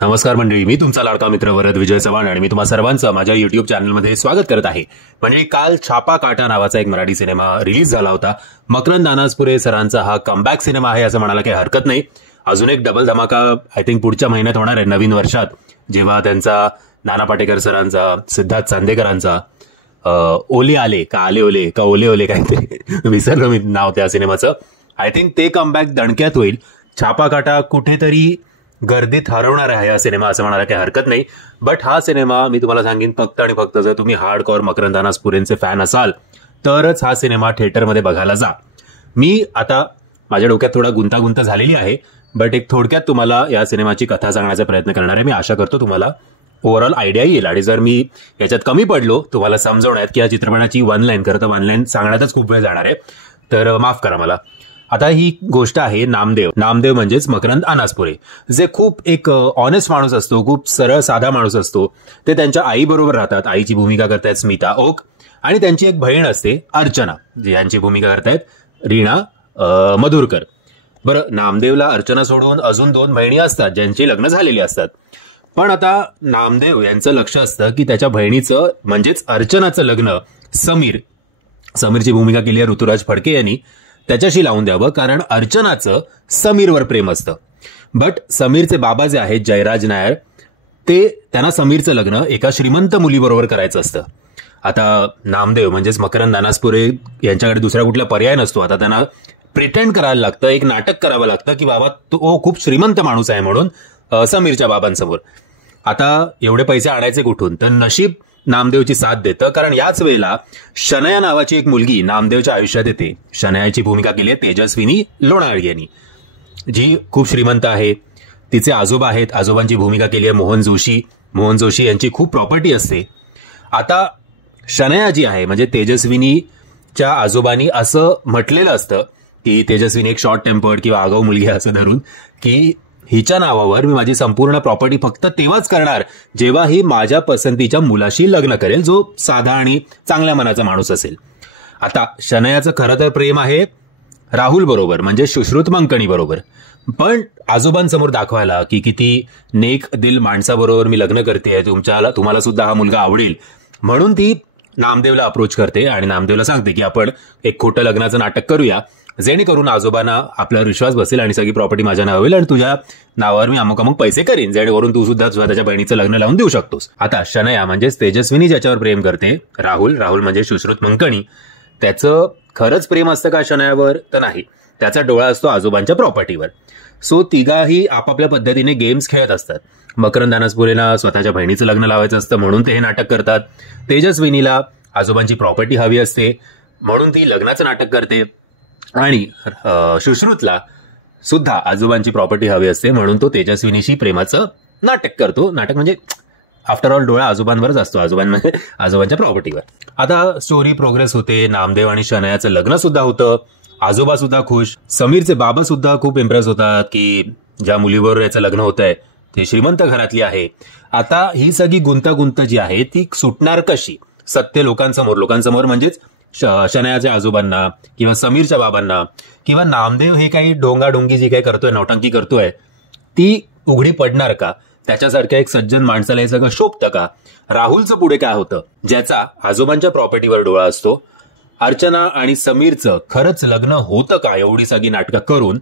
नमस्कार मंडळी, मी तुमचा लाडका मित्र वरद विजय चव्हाण आणि मी तुम्हा सर्वांचं माझ्या युट्यूब चॅनलमध्ये स्वागत करत आहे. म्हणजे काल छापा काटा नावाचा एक मराठी सिनेमा रिलीज झाला होता. मकरंद नानासपुरे सरांचा हा कमबॅक सिनेमा आहे असं म्हणायला काही हरकत नाही. अजून एक डबल धमाका आय थिंक पुढच्या महिन्यात होणार आहे, नवीन वर्षात, जेव्हा त्यांचा नाना पाटेकर सरांचा, सिद्धार्थ चांदेकरांचा ओले आले का आले ओले का ओले ओले काय ते विसरलो मी नाव त्या सिनेमाचं. आय थिंक ते कमबॅक दणक्यात होईल. छापा काटा कुठेतरी गर्दीत हरवणार आहे हा सिनेमा असं म्हणायला काही हरकत नाही. बट हा सिनेमा मी तुम्हाला सांगेन फक्त आणि फक्त जर तुम्ही हार्डकोर मकरंद नानासपुरेंचे फॅन असाल तरच हा सिनेमा थिएटरमध्ये बघायला जा. मी आता माझ्या डोक्यात थोडा गुंतागुंत झालेली आहे, बट एक थोडक्यात तुम्हाला या सिनेमाची कथा सांगण्याचा प्रयत्न करणार आहे. मी आशा करतो तुम्हाला ओव्हरऑल आयडिया येईल आणि जर मी याच्यात कमी पडलो तुम्हाला समजवण्यात की या चित्रपटाची वन लाईन सांगण्यातच खूप वेळ जाणार आहे, तर माफ करा मला. आता ही गोष्ट आहे नामदेव म्हणजेच मकरंद अनासपुरे, जे खूप एक ऑनेस्ट माणूस असतो, खूप सरळ साधा माणूस असतो. ते त्यांच्या आई बरोबर राहतात. आईची भूमिका करतायत स्मिता ओक आणि त्यांची एक बहीण असते अर्चना, यांची भूमिका करतायत रीना मधुरकर. बरं, नामदेवला अर्चना सोडून अजून 2 बहिणी असतात ज्यांची लग्न झालेली असतात. पण आता नामदेव यांचं लक्ष असतं की त्याच्या बहिणीचं म्हणजेच अर्चनाचं लग्न समीरची भूमिका केली आहे ऋतुराज फडके यांनी, त्याच्याशी लावून द्यावं, कारण अर्चनाचं समीरवर प्रेम असतं. बट समीरचे बाबा जे आहेत जयराज नायर, त्यांना समीरचं लग्न एका श्रीमंत मुलीबरोबर करायचं असतं. आता नामदेव म्हणजेच मकरंद नानासपुरे यांच्याकडे दुसरा कुठला पर्याय नसतो. आता त्यांना प्रिटेंड करायला लागतं, एक नाटक करावं लागतं की बाबा तो खूप श्रीमंत माणूस आहे म्हणून समीरच्या बाबांसमोर. आता एवढे पैसे आणायचे कुठून? तर नशीब नामदेवची साथ देतं, कारण याच वेळेला शनया नावाची एक मुलगी नामदेवच्या आयुष्यात येते. शनयाची भूमिका केली आहे तेजस्विनी लोणावळे यांनी, जी खूप श्रीमंत आहे. तिचे आजोबा आहेत, आजोबांची भूमिका केली आहे मोहन जोशी यांची खूप प्रॉपर्टी असते. आता शनया जी आहे म्हणजे तेजस्विनीच्या आजोबांनी असं म्हटलेलं असतं की तेजस्विनी एक शॉर्ट टेम्पर्ड किंवा आगाऊ मुलगी असं धरून की हिच्या नावावर मी माझी संपूर्ण प्रॉपर्टी फक्त तेव्हाच करणार जेव्हा ही माझ्या पसंतीच्या मुलाशी लग्न करेल, जो साधा आणि चांगल्या मनाचा माणूस असेल. आता शनयाचं खरं तर प्रेम आहे राहुल बरोबर, म्हणजे सुश्रुत मंकणी बरोबर. पण आजोबांसमोर दाखवायला की किती नेक दिल माणसाबरोबर मी लग्न करते, तुम्हाला सुद्धा हा मुलगा आवडेल, म्हणून ती नामदेवला अप्रोच करते आणि नामदेवला सांगते की आपण एक खोटं लग्नाचं नाटक करूया, जेणेकरून आजोबांना आपल्यावर विश्वास बसेल आणि सगळी प्रॉपर्टी माझ्या नावावर होईल आणि तुझ्या नावावर मी अमुक पैसे करीन, जेणेकरून तू सुद्धा स्वतःच्या बहिणीचं लग्न लावून देऊ शकतोस. आता शनया म्हणजेच तेजस्विनी ज्याच्यावर प्रेम करते, राहुल म्हणजे सुश्रुत मंकणी, त्याचं खरंच प्रेम असतं का शनयावर? तर नाही, त्याचा डोळा असतो आजोबांच्या प्रॉपर्टीवर. सो तिघाही आपापल्या पद्धतीने गेम्स खेळत असतात. मकरंद नानासपुरेला स्वतःच्या बहिणीचं लग्न लावायचं असतं म्हणून ते हे नाटक करतात. तेजस्विनीला आजोबांची प्रॉपर्टी हवी असते म्हणून ती लग्नाचं नाटक करते आणि सुश्रुतला सुद्धा आजोबांची प्रॉपर्टी हवी असते म्हणून तो तेजस्विनीशी प्रेमाचं नाटक करतो. नाटक म्हणजे आफ्टर ऑल डोळा आजोबांवरच असतो, आजोबांच्या प्रॉपर्टीवर. आता स्टोरी प्रोग्रेस होते. नामदेव आणि शनयाचं लग्न सुद्धा होतं. आजोबा सुद्धा खुश, समीरचे बाबा सुद्धा खूप इम्प्रेस होतात की ज्या मुलीबरोबर याचं लग्न होत आहे ती श्रीमंत घरातली आहे. आता ही सगळी गुंतागुंत जी आहे ती सुटणार कशी? सत्य लोकांसमोर म्हणजेच शनयाच्या आजोबांना किंवा समीरच्या बाबांना किंवा नामदेव हे काही डोंगाडोंगी जी काही करतोय, नौटंकी करतोय, ती उघडी पडणार का? त्याच्यासारख्या एक सज्जन माणसाला हे सगळं शोभतं का? राहुलचं पुढे काय होतं, ज्याचा आजोबांच्या प्रॉपर्टीवर डोळा असतो? अर्चना आणि समीरचं खरंच लग्न होतं का एवढी सगळी नाटकं करून?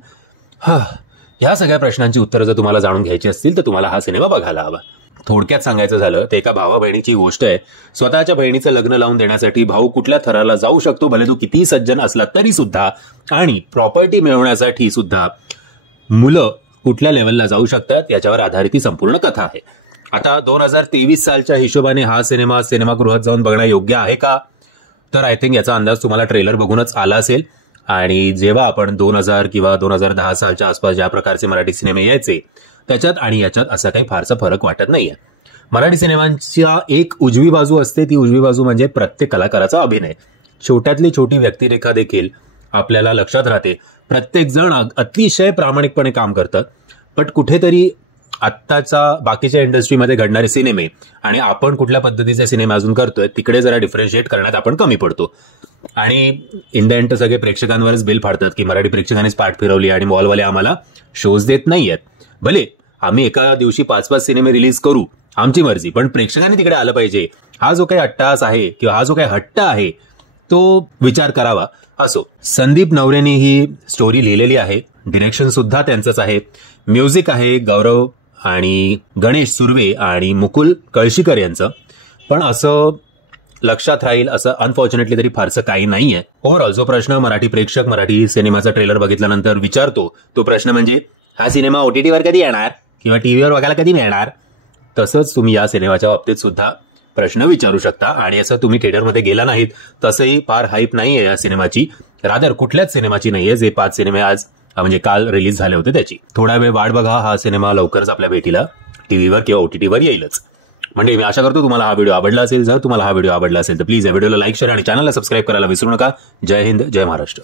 ह्या सगळ्या प्रश्नांची उत्तरं जर तुम्हाला जाणून घ्यायची असतील तर तुम्हाला हा सिनेमा बघायला हवा. थोडक्यात सांगायचं झालं तर एका भावा बहिणीची गोष्ट आहे. स्वतःच्या बहिणीचं लग्न लावून देण्यासाठी भाऊ कुठल्या थराला जाऊ शकतो, भले तो कितीही सज्जन असला तरी सुद्धा, आणि प्रॉपर्टी मिळवण्यासाठी सुद्धा मुलं कुठल्या लेवलला जाऊ शकतात याच्यावर आधारित ही संपूर्ण कथा आहे. आता 2023 सालच्या हिशोबाने हा सिनेमा सिनेमागृहात जाऊन बघणं योग्य आहे का? तर आय थिंक याचा अंदाज तुम्हाला ट्रेलर बघूनच आला असेल. आणि जेव्हा आपण 2000 किंवा 2010 सालच्या आसपास ज्या प्रकारचे मराठी सिनेमे यायचे त्याच्यात आणि याच्यात असा काही फारसा फरक वाटत नाहीये. मराठी सिनेमांच्या एक उजवी बाजू असते, ती उजवी बाजू म्हणजे प्रत्येक कलाकाराचा अभिनय. छोट्यातली छोटी व्यक्तिरेखा देखील आपल्याला लक्षात राहते. प्रत्येक जण अतिशय प्रामाणिकपणे काम करतात. पण कुठेतरी आत्ताचा बाकीच्या इंडस्ट्रीमध्ये घडणारे सिनेमे आणि आपण कुठल्या पद्धतीचे सिनेमे अजून करतोय तिकडे जरा डिफरन्शिएट करण्यात आपण कमी पडतो. आणि इन द एंड सगळे प्रेक्षकांवरच बिल फाडतात की मराठी प्रेक्षकांनीच पाठ फिरवली आणि मॉलवाले आम्हाला शोज देत नाहीयेत. भले आम्ही एका दिवशी 5-5 सिनेमे रिलीज करू, आमची मर्जी, पण प्रेक्षकांनी तिकडे आलं पाहिजे. हा जो काही अट्टहास आहे किंवा हा जो काही हट्ट आहे तो विचार करावा. असो, संदीप नवरेनी ही स्टोरी लिहिलेली आहे, डिरेक्शन सुद्धा त्यांचंच आहे, म्युझिक आहे गौरव आणि गणेश सुर्वे आणि मुकुल कळशीकर यांचं. पण असं लक्षात राहील असं अनफॉर्च्युनेटली तरी फारसं काही नाहीये. ओव्हरऑल जो प्रश्न मराठी प्रेक्षक मराठी सिनेमाचा ट्रेलर बघितल्यानंतर विचारतो तो प्रश्न म्हणजे हा सिनेमा OTTवर कधी येणार किंवा टीव्हीवर बघायला कधी मिळणार, तसंच तुम्ही या सिनेमाच्या बाबतीत सुद्धा प्रश्न विचारू शकता. आणि असं तुम्ही थिएटरमध्ये गेला नाहीत तसंही फार हाईप नाहीये या सिनेमाची, रादर कुठल्याच सिनेमाची नाहीये जे 5 सिनेमे आज म्हणजे काल रिलीज झाले होते त्याची. थोडा वेळ वाट बघा, हा सिनेमा लवकरच आपल्या भेटीला टीव्हीवर किंवा OTTवर येईलच. म्हणजे मी आशा करतो तुम्हाला हा व्हिडिओ आवडला असेल. जर तुम्हाला हा व्हिडिओ आवडला असेल तर प्लीज या व्हिडिओला लाईक, शेअर आणि चॅनलला सबस्क्राईब करायला विसरू नका. जय हिंद, जय महाराष्ट्र.